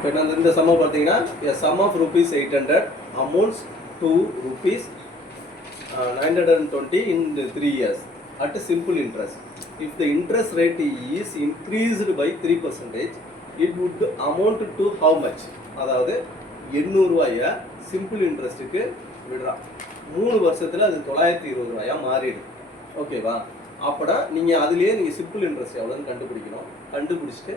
இப்போ என்ன இந்த சம்ம பார்த்தீங்கன்னா a sum of rupees 800 amounts to rupees 920 in 3 years at a simple interest. If the interest rate is increased by 3%, it would amount to how much? அதாவது 800 ரூபாயை simple இன்ட்ரெஸ்ட்டுக்கு விடுறான். 3 வருஷத்தில் அது 920 ரூபாயா மாறிடும். ஓகேவா? அப்போனா நீங்கள் அதுலேயே நீங்கள் சிம்பிள் இன்ட்ரெஸ்ட் எவ்வளோன்னு கண்டுபிடிக்கணும். கண்டுபிடிச்சிட்டு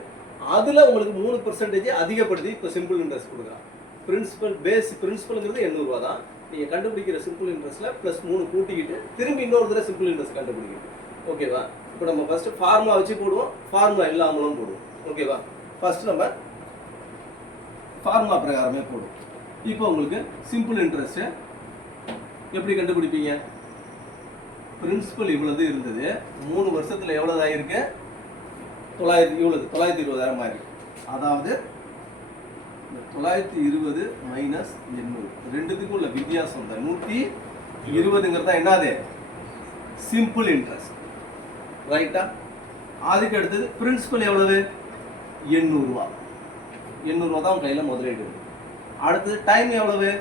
அதில் உங்களுக்கு 3% அதிகப்படுத்தி இப்போ சிம்பிள் இன்ட்ரெஸ்ட் கொடுக்குறான். பிரின்சிபல்ங்கிறது 800 ரூபா தான். நீங்கள் கண்டுபிடிக்கிற சிம்பிள் இன்ட்ரெஸ்ட்டில் ப்ளஸ் 3 கூட்டிக்கிட்டு திரும்பி இன்னொரு தடவை சிம்பிள் இன்ட்ரெஸ்ட் கண்டுபிடிக்கணும். ஓகேவா? இப்போ நம்ம ஃபஸ்ட்டு ஃபார்முலா வச்சு போடுவோம், ஃபார்முலா இல்லாமலும் போடுவோம். ஓகேவா? ஃபஸ்ட்டு நம்ம ஃபார்முலா பிரகாரமே போடுவோம். இப்போ உங்களுக்கு சிம்பிள் இன்ட்ரெஸ்ட்டு எப்படி கண்டுபிடிப்பீங்க? பிரின்சிபல் இவ்வளவு இருந்தது, 3 வருஷத்தில் எவ்வளவு ஆகிருக்கு? 920,000 ஆயிருக்கு. அதாவது 920 மைனஸ் 800 ரெண்டுத்துக்கும் உள்ள வித்தியாசம் தான் 120ங்கிறது தான் என்னது? Simple interest. ரைட்டா? அதுக்கு அடுத்தது பிரின்சிபல் எவ்வளவு? 800 ரூபா. 800 ரூபா தான் கையில் முதலீடு. அடுத்தது டைம் எவ்வளவு?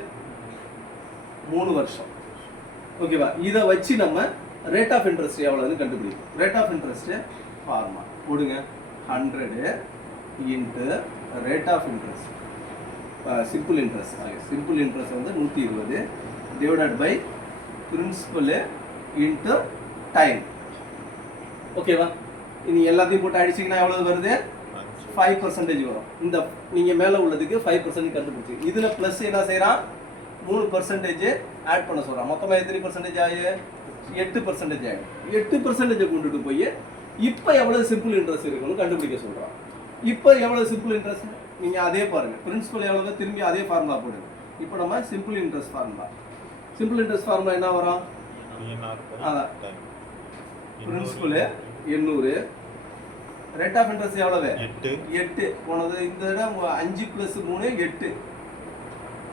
3 வருஷம். ஓகேவா? இதை வச்சு நம்ம ரேட் ஆஃப் இன்ட்ரெஸ்ட் எவ்வளோன்னு கண்டுபிடிக்கும். ரேட் ஆஃப் இன்ட்ரெஸ்ட்டு ஃபார்மா போடுங்க. 100 into rate of interest simple interest. Simple interest வந்து 120 divided by principal into time. ஓகேவா? இனி எல்லாத்தையும் போட்டு அடிச்சிங்கன்னா எவ்வளவு வருது? 5% வரும். இந்த நீங்கள் மேலே உள்ளதுக்கு 5% கண்டுபிடிச்சி இதில் ப்ளஸ் என்ன செய்கிறான்? 3% ஆட் பண்ண சொல்கிறான். மொத்தமாக எத்தனை பர்சன்டேஜ் ஆகுது? 8% ஆகிடும். 8% கொண்டுட்டு போய் இப்போ எவ்வளோ சிம்பிள் இன்ட்ரெஸ்ட் இருக்குன்னு கண்டுபிடிக்க சொல்கிறான். இப்போ எவ்வளோ சிம்பிள் இன்ட்ரெஸ்ட் நீங்கள் அதே பாருங்கள். பிரின்சிபல் எவ்வளோ திரும்பி அதே ஃபார்முலா போடுங்க. இப்போ நம்ம simple interest formula. Simple interest formula என்ன வரும்? அதான் பிரின்சிபல் 800, ரேட் ஆஃப் இன்ட்ரெஸ்ட் எவ்வளவு? 8 போனது. இந்த இடம் 5 + 3 8.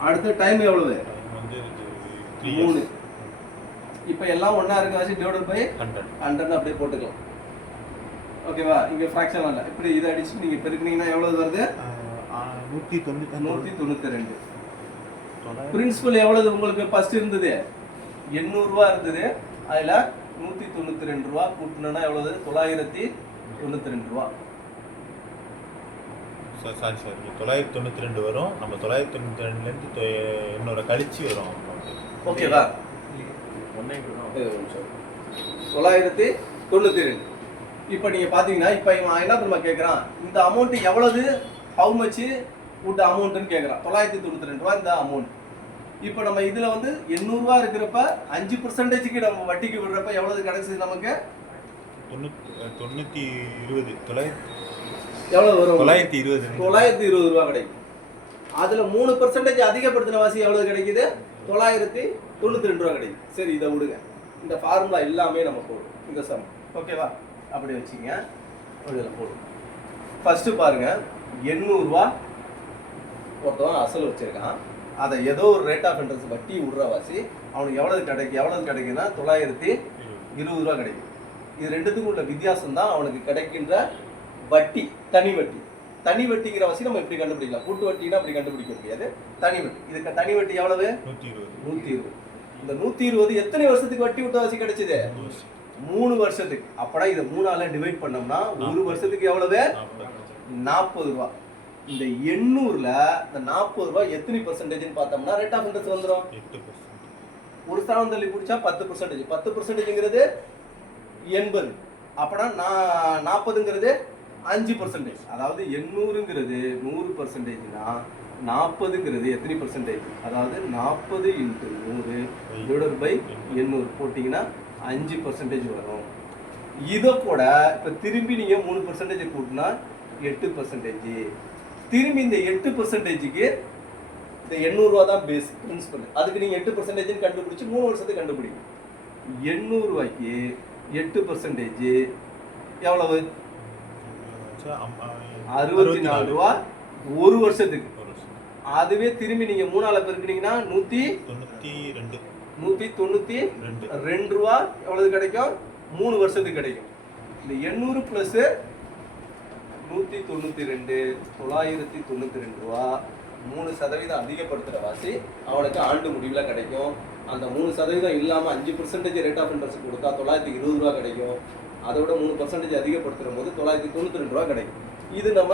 அடுத்த டைம் எவ்வளவு? 3. இப்போ எல்லாம் ஒன்றா இருக்க வச்சு டிவைடட் பை 100 அப்படியே போட்டுக்கலாம். ஓகேவா? இங்கே ஃப்ராக்ஷன் இல்லை. இப்படி இதை அடிச்சு நீங்கள் பெருக்கினீங்கன்னா எவ்வளவு வருது? 192. பிரின்சிபல் எவ்வளவு உங்களுக்கு ஃபர்ஸ்ட் இருந்தது? 800 ரூபா இருந்தது. அதில் 192 ரூபா கூட்டினா எவ்வளவு? 992 ரூபா. சாரி 992 வரும். நம்ம 992லேருந்து 800 கழிச்சு வரும். ஓகேவா? 992. இப்போ நீங்கள் பார்த்தீங்கன்னா இப்போ இவன் என்ன தெரியுமா கேட்குறான்? இந்த அமௌண்ட் எவ்வளவு? ஹவு மச் வுட் அமௌண்ட்டுன்னு கேட்குறான். 992 ரூபா இந்த அமௌண்ட். இப்போ நம்ம இதில் வந்து 800 ரூபா இருக்கிறப்ப 5%க்கு நம்ம வட்டிக்கு விடுறப்ப எவ்வளவு கிடைச்சது நமக்கு? 920 எவ்வளவு வரும்? 920 ரூபா கிடைக்கும். அதில் 3% அதிகப்படுத்தின வாசி எவ்வளவு கிடைக்குது? 992 ரூபா கிடைக்கும். சரி, இதை விடுங்க. இந்த ஃபார்முலா எல்லாமே நம்ம போடுவோம் இந்த சம். ஓகேவா? அப்படி வச்சுங்க. இதில் போடுவோம். ஃபர்ஸ்ட் பாருங்க, 800 ரூபா ஒருத்தவன் அசல் வச்சிருக்கான். அதை ஏதோ ஒரு ரேட் ஆஃப் இன்ட்ரெஸ்ட் வட்டி விடுற வாசி அவனுக்கு எவ்வளவு கிடைக்குன்னா 920 ரூபா கிடைக்கும். இது ரெண்டுத்துக்கும் உள்ள வித்தியாசம் தான் அவனுக்கு கிடைக்கின்ற வட்டி. தனி வட்டி. தனி வட்டிங்கிற வாசி நம்ம எப்படி கண்டுபிடிக்கலாம்? கூட்டு வட்டினா அப்படி கண்டுபிடிக்க முடியாது. தனி வட்டி. இதுக்கு தனி வட்டி எவ்வளவு? 120. இந்த 120 எத்தனை வருஷத்துக்கு வட்டி விட்ட வாசி கிடைச்சது? 3 வருஷத்துக்கு. அப்படா இதை 3ஆல டிவைட் பண்ணோம்னா ஒரு வருஷத்துக்கு எவ்வளவு? 40 ரூபா. இந்த 800ல இந்த 40 ரூபா எத்தனை பர்சன்டேஜ்னு பார்த்தோம்னா ரேட் ஆஃப் இன்ட்ரெஸ்ட் வந்துடும் 8%. ஒரு ஸ்தானம் தள்ளி பிடிச்சா 10%. 10%ங்கிறது 80. அப்படா 40ங்கிறது 5%. அதாவது 800ங்கிறது 100%னா 40ங்கிறது எத்தனை பர்சன்டேஜ்? அதாவது 40 × 100 டிவைடட் பை 800 போட்டிங்கன்னா 5% வரும். இதை கூட இப்போ திரும்பி நீங்கள் 3% கூட்டினா 8%. திரும்பி இந்த 8%க்கு இந்த 800 ரூபா தான் பேஸ் பிரின்சிபல். அதுக்கு நீங்கள் 8% கண்டுபிடிச்சி 3 வருஷத்துக்கு கண்டுபிடிக்கும். 800 ரூபாய்க்கு 8% எவ்வளவு? 64 ரூபா ஒரு வருஷத்துக்கு. அதுவே திரும்பி நீங்க 3ஆல பெருக்கினீங்கன்னா 192 ரூபா எவ்வளவு கிடைக்கும்? 3 வருஷத்துக்கு கிடைக்கும். இந்த 800 + 192 992 ரூபா 3% அதிகப்படுத்துகிற வாசி அவனுக்கு ஆண்டு முடிவில் கிடைக்கும். அந்த 3% இல்லாமல் 5% ரேட் ஆஃப் இன்ட்ரெஸ்ட் கொடுத்தா 920 ரூபா கிடைக்கும். அதோட 3% அதிகப்படுத்துகிற போது 992 ரூபா கிடைக்கும். இது நம்ம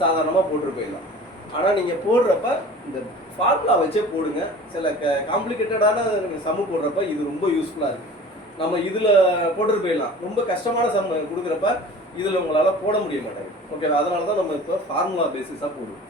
சாதாரணமாக போட்டு போயிடலாம். ஆனால் நீங்கள் போடுறப்ப இந்த ஃபார்முலா வச்சே போடுங்க. சில காம்ப்ளிகேட்டடான சம்மு போடுறப்ப இது ரொம்ப யூஸ்ஃபுல்லாக இருக்குது. நம்ம இதில் போட்டுட்டு போயிடலாம். ரொம்ப கஷ்டமான சம் கொடுக்குறப்ப இதில் உங்களால் போட முடிய மாட்டாங்க. ஓகேவா? அதனால தான் நம்ம இப்போ ஃபார்முலா பேசிஸாக போடுவோம்.